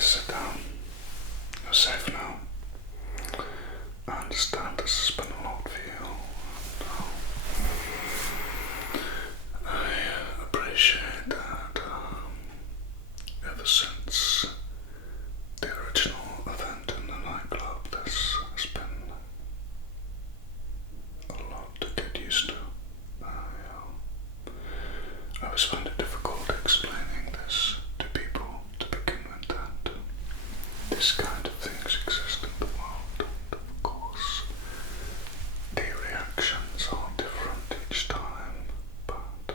sit down. You're safe now. I understand this has been a lot for you. I appreciate that ever since the original event in the nightclub, this has been a lot to get used to. I always find it difficult explaining this to people to begin with, that this kind of things exist in the world, and of course the reactions are different each time, but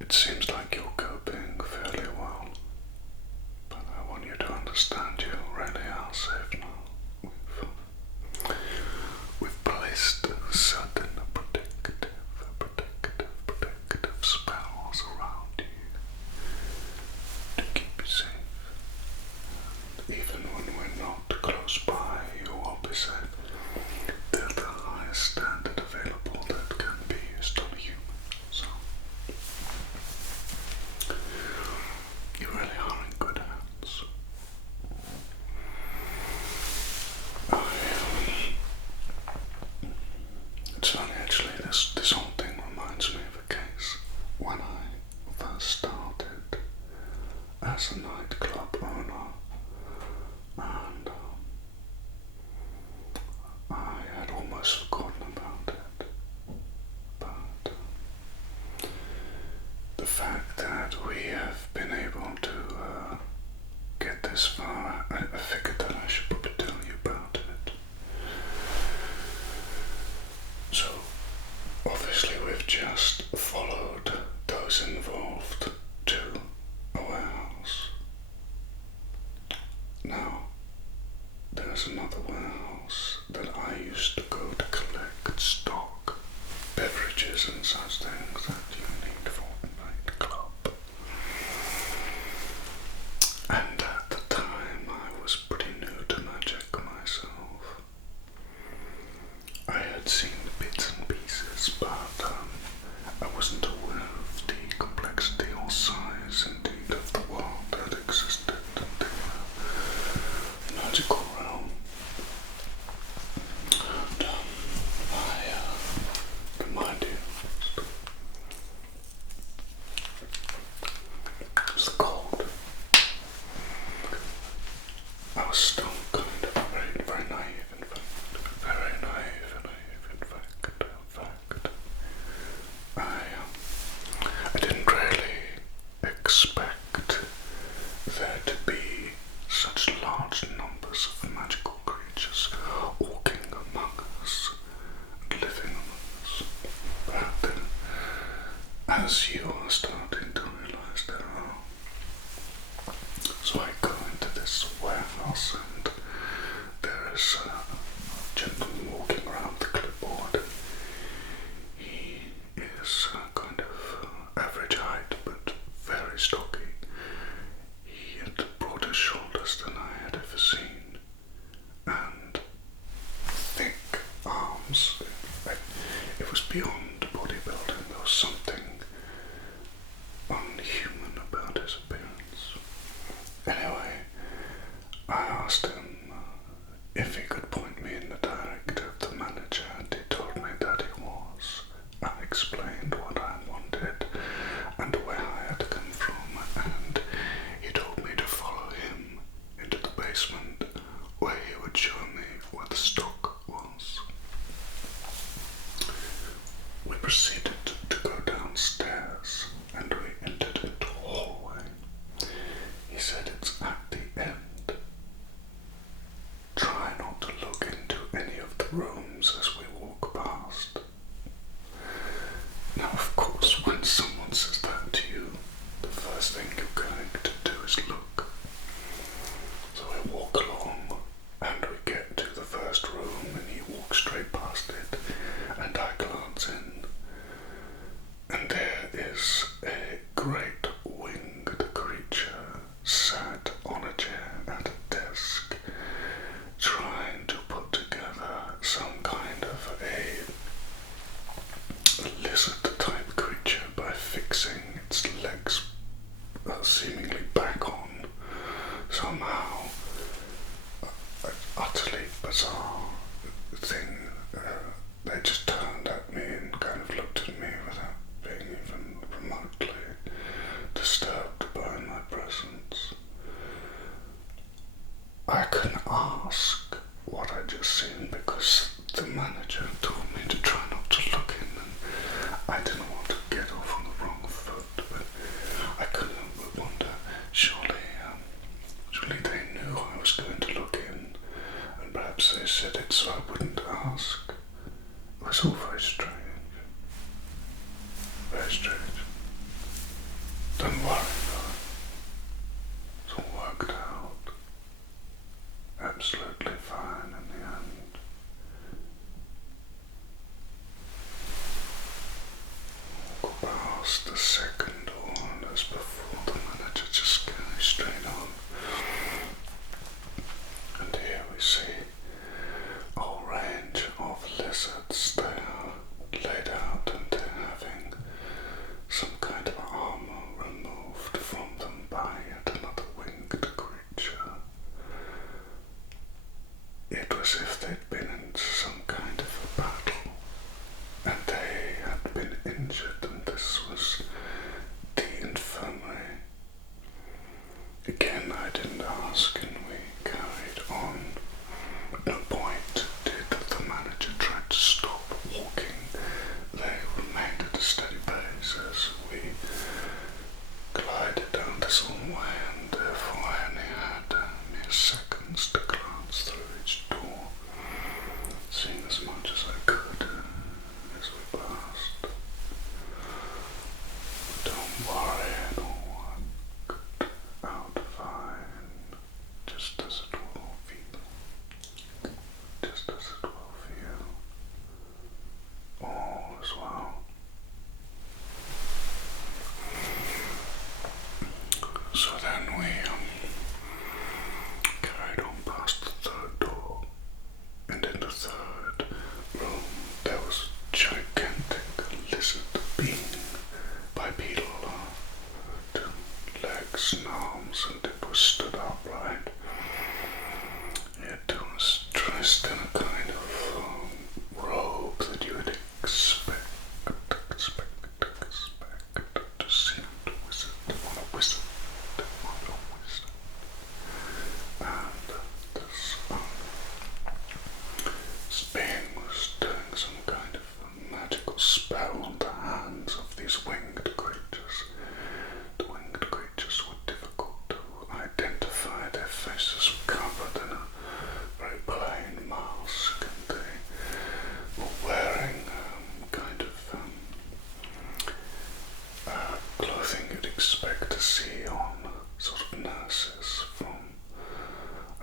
it seems like you're coping fairly well. But I want you to understand you really are safe now. We've placed certain protective spells around you to keep you safe. And even when we're not close by, you will be safe. They're the highest standard available that can be used on a human. So you really are in good hands. It's funny actually, this whole thing reminds me of a case when I first started as a nightclub owner, and I had almost forgotten about it, but the fact that we have been able to get this far, I figured that I should probably tell you about it. So, obviously we've just followed those involved to a warehouse. Now, there's another warehouse that I used to go to collect stock, beverages and such things that you need for a nightclub. And at the time I was pretty new to magic myself. I had seen bits and pieces, but I wasn't aware of the complexity or size indeed of the world that existed in the magical realm. And I remind you, it was cold. I was still kind of very naive, in fact. Very naive, in fact. I didn't really expect there to be such large numbers of magical creatures walking among us, living among us. But as you are starting to realize there are, so I go into this warehouse and there is a gentleman walking around the clipboard. He is kind of average height but very stocky. He had broader shoulders than I had ever seen, and thick arms. It was beyond bodybuilding. There was something unhuman about his appearance. Anyway, I asked him if he could point me in the direction of the manager, and he told me that he was. I explained what I wanted and where I had come from, and he told me to follow him into the basement where he would show me where the stock was. this all the way, and therefore I only had mere seconds to glance through each door, seeing as much as I could as we passed. But don't worry, it all worked out fine, just as it will for you. Just as it will for you. All is well. So then we carried on past the third door, and in the third room there was a gigantic lizard being bipedal, 2 legs and arms, and it was stood upright. It was dressed in a kind of robe that you would expect to see on a wizard. And this being was doing some kind of magical spell on the hands of these winged creatures. The winged creatures were difficult to identify. Their faces were covered in a very plain mask, and they were wearing kind of clothing you'd expect to see on sort of nurses from,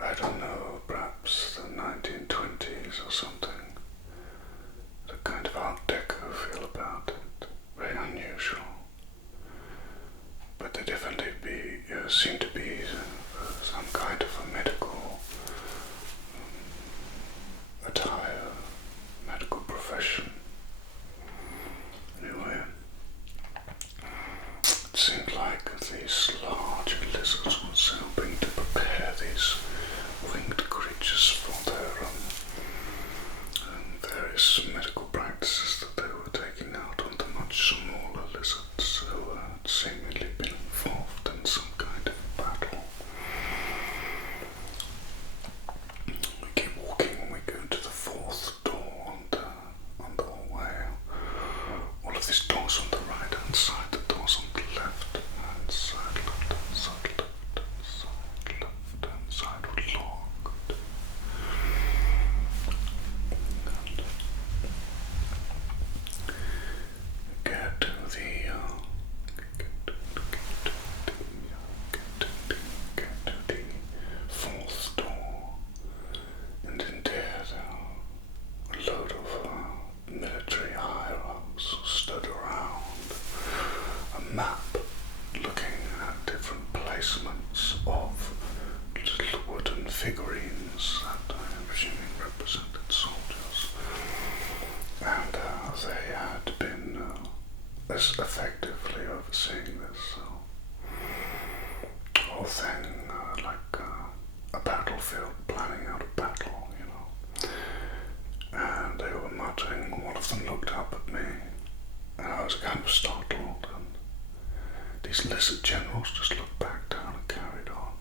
I don't know, perhaps the 1920s or something. The kind of Art Deco feel about it. Very unusual. But they definitely seem to be some kind of a medical attire, medical profession. Anyway, it seemed like these large lizards were helping to prepare these winged creatures for their various medical practices that they were taking out on the much smaller lizards who had seemingly been involved in some kind of battle. We keep walking and we go to the fourth door on the hallway. All of these doors on the right hand side, the doors on the left hand side, left hand side, left hand side were locked. Get to the fourth door, and in there a load of military higher-ups stood around, a map looking at different placements of little wooden figurines that I'm presuming represented soldiers, and they had been as effectively overseeing this whole thing, like a battlefield, planning out a battle, you know. And they were muttering. One of them looked up at me, and I was kind of startled, and these lizard generals just looked back down and carried on.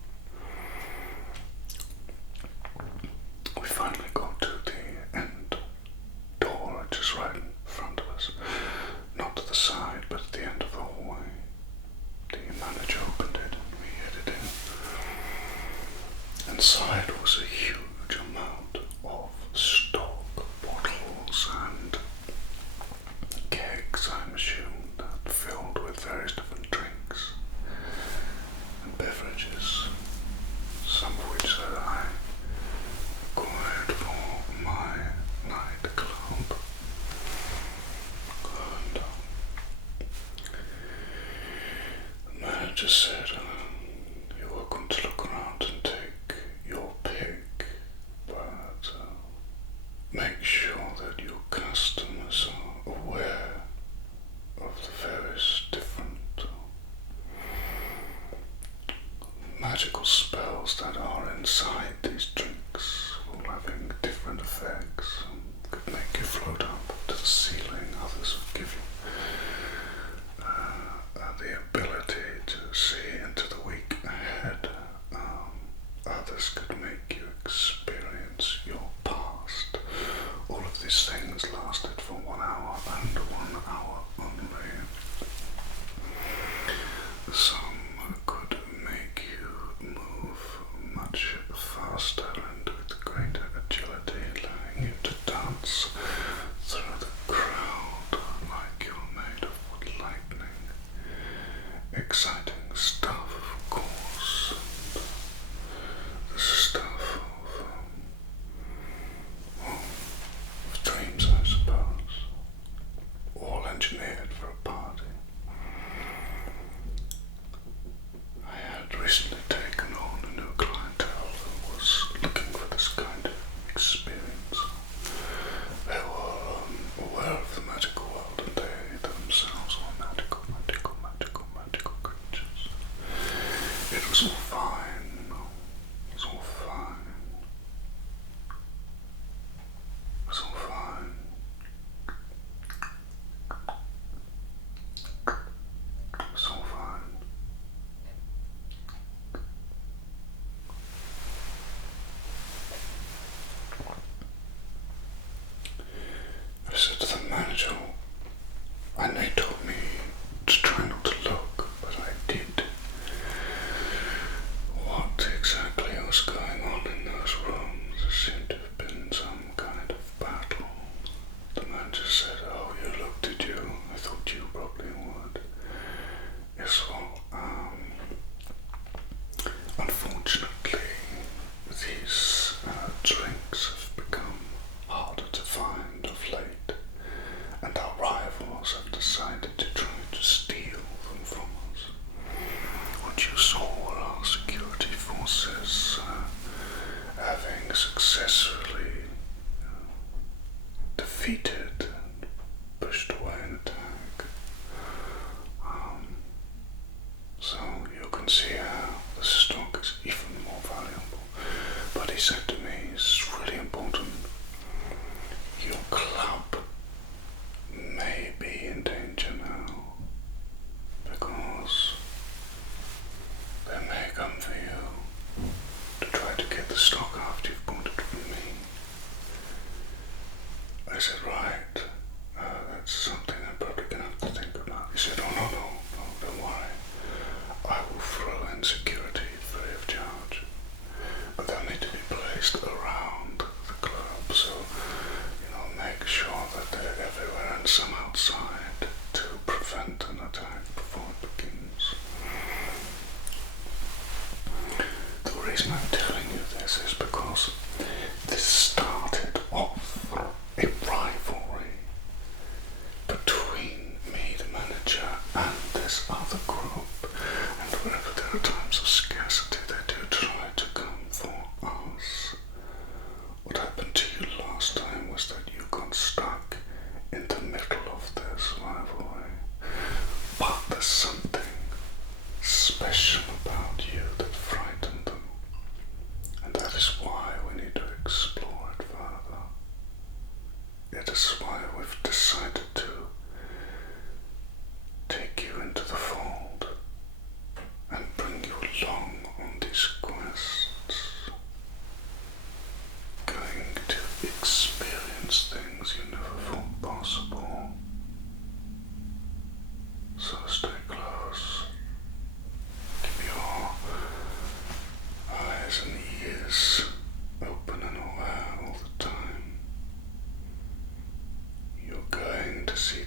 We finally got to the end door, which is right in front of us. Not to the side, but at the end of the hallway. The manager opened it and we headed in. Inside was a huge amount of stock bottles and kegs, I'm assuming, that filled with various different drinks and beverages, some of which that I acquired for my nightclub. And the manager said, you're welcome to look around and take your pick, but make sure that your customers are aware of the various different magical spells that are inside these drinks, all having different effects. Could make you float up to the ceiling, others would give you the ability to see into the week ahead. Others could make you experience your past. All of these things lasted for 1 hour and 1 hour only. Some could stuff, of course. This is stuff of dreams, I suppose. All engineered for a party. I had recently taken on a new clientele who was looking for this kind of experience. They were aware of the magical world, and they themselves were magical creatures. It was all fine, it was all fine. It was all fine. It was all fine. I said to the manager, and they told me to try not to look, but I did. What exactly was going on in those rooms? There seemed to have been some kind of battle. The manager said, "Oh, you looked, did you? I thought you probably would." Yes, well, unfortunately, these drinks have become harder to find of late, and our rivals have decided to try to steal them from us. What you saw were our security forces having successfully defeated and pushed away an attack. So you can see how the stock is even more valuable. But he said to me, it's really important. Your club may be in danger now, because they may come for you to try to get the stock after you've bought it from me. I said, right, that's something I'm probably going to have to think about. He said, oh, no, don't worry. I will throw in security free of charge, but they'll need to be placed around the club, so, make sure that they're everywhere and some outside to prevent an attack before it begins. The reason I'm telling you this is because this started off a rivalry between me, the manager, and this other group. And whenever there are times of scarcity, they do try to come for us. What happened to you last time was that you got stuck in the middle of this rivalry. But there's something special about you that frightened them. And that is why we need to explore it further. It is why we've decided to take you into the fold and bring you along on these quests. Going to experience things you never thought possible. So stay close. Keep your eyes and ears open and aware all the time. You're going to see